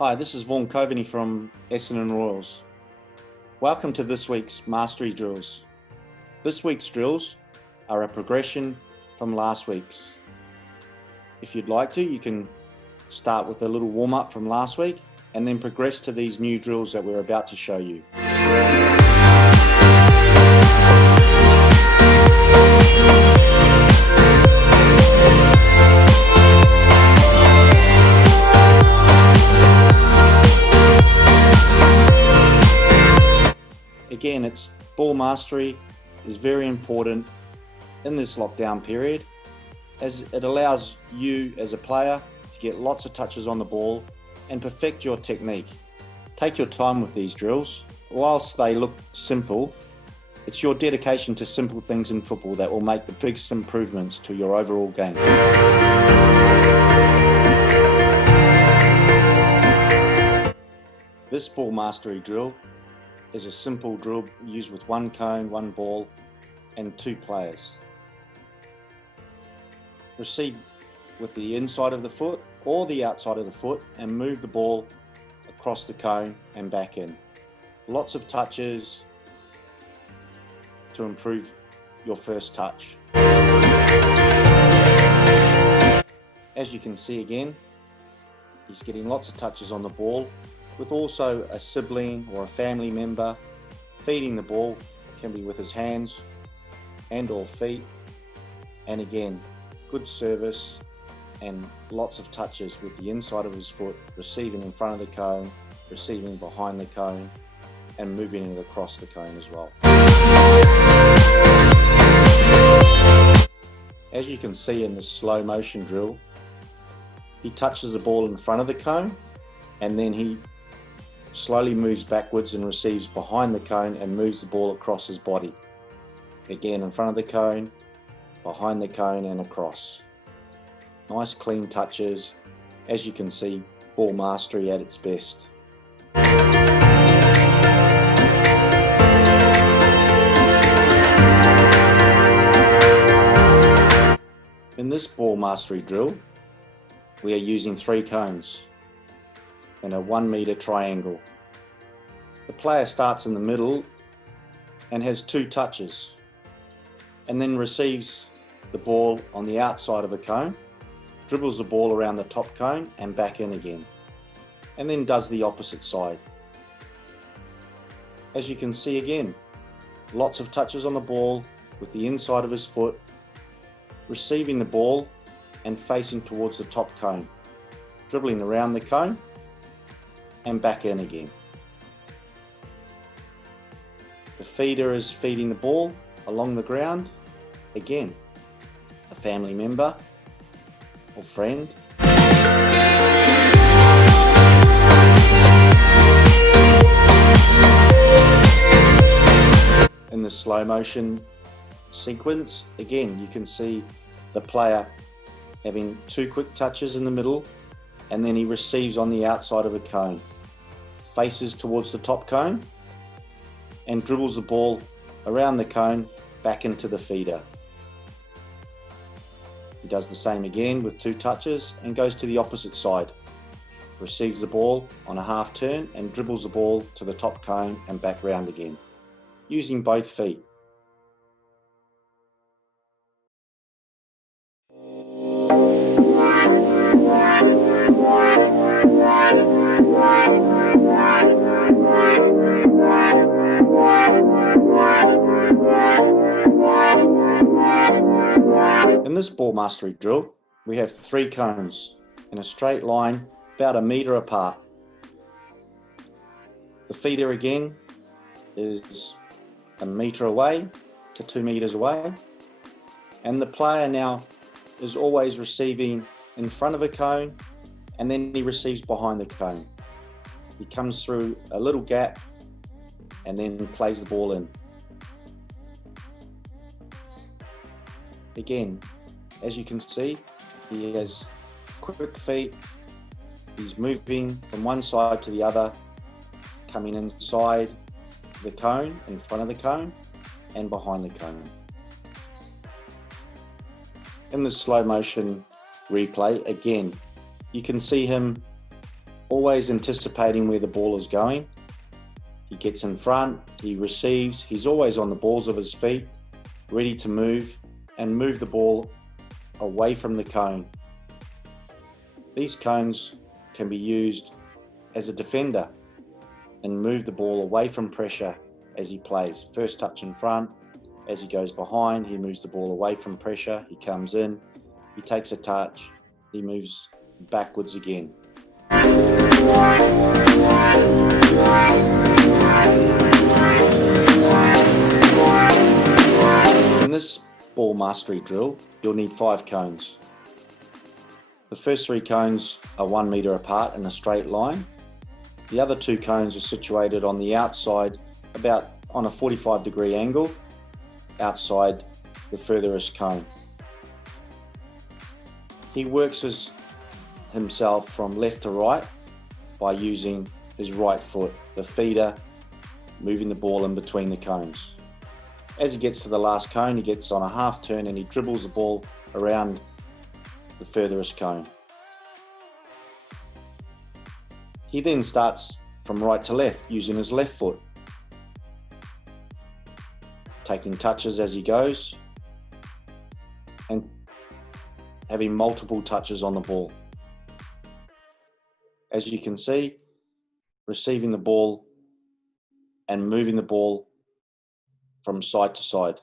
Hi, this is Vaughan Coveny from Essendon Royals. Welcome to this week's Mastery Drills. This week's drills are a progression from last week's. If you'd like to, you can start with a little warm-up from last week and then progress to these new drills that we're about to show you. Again, it's ball mastery is very important in this lockdown period, as it allows you as a player to get lots of touches on the ball and perfect your technique. Take your time with these drills. Whilst they look simple, it's your dedication to simple things in football that will make the biggest improvements to your overall game. This ball mastery drill is a simple drill used with one cone, one ball, and two players. Proceed with the inside of the foot or the outside of the foot and move the ball across the cone and back in. Lots of touches to improve your first touch. As you can see again, he's getting lots of touches on the ball, with also a sibling or a family member feeding the ball. It can be with his hands and or feet. And again, good service and lots of touches with the inside of his foot, receiving in front of the cone, receiving behind the cone, and moving it across the cone as well. As you can see in this slow motion drill, he touches the ball in front of the cone and then he slowly moves backwards and receives behind the cone and moves the ball across his body. Again, in front of the cone, behind the cone and across. Nice clean touches. As you can see, ball mastery at its best. In this ball mastery drill, we are using 3 cones in a 1 meter triangle. The player starts in the middle and has 2 touches and then receives the ball on the outside of a cone, dribbles the ball around the top cone and back in again, and then does the opposite side. As you can see again, lots of touches on the ball with the inside of his foot, receiving the ball and facing towards the top cone, dribbling around the cone and back in again. The feeder is feeding the ball along the ground. Again, a family member or friend. In the slow motion sequence, again, you can see the player having 2 quick touches in the middle and then he receives on the outside of a cone, faces towards the top cone and dribbles the ball around the cone back into the feeder. He does the same again with 2 touches and goes to the opposite side, receives the ball on a half turn and dribbles the ball to the top cone and back round again, using both feet. In this ball mastery drill, we have 3 cones in a straight line about 1 meter apart. The feeder again is 1 meter away to 2 meters away, and the player now is always receiving in front of a cone and then he receives behind the cone. He comes through a little gap and then plays the ball in. Again, as you can see, he has quick feet. He's moving from one side to the other, coming inside the cone, in front of the cone, and behind the cone. In the slow motion replay, again, you can see him always anticipating where the ball is going. He gets in front, he receives, he's always on the balls of his feet, ready to move and move the ball away from the cone. These cones can be used as a defender and move the ball away from pressure as he plays. First touch in front, as he goes behind, he moves the ball away from pressure, he comes in, he takes a touch, he moves backwards again. In this ball mastery drill, you'll need 5 cones. The first 3 cones are 1 metre apart in a straight line. The other 2 cones are situated on the outside, about on a 45-degree angle, outside the furthest cone. He works himself from left to right by using his right foot, the feeder, moving the ball in between the cones. As he gets to the last cone, he gets on a half turn and he dribbles the ball around the furthest cone. He then starts from right to left using his left foot, taking touches as he goes and having multiple touches on the ball. As you can see, receiving the ball and moving the ball from side to side.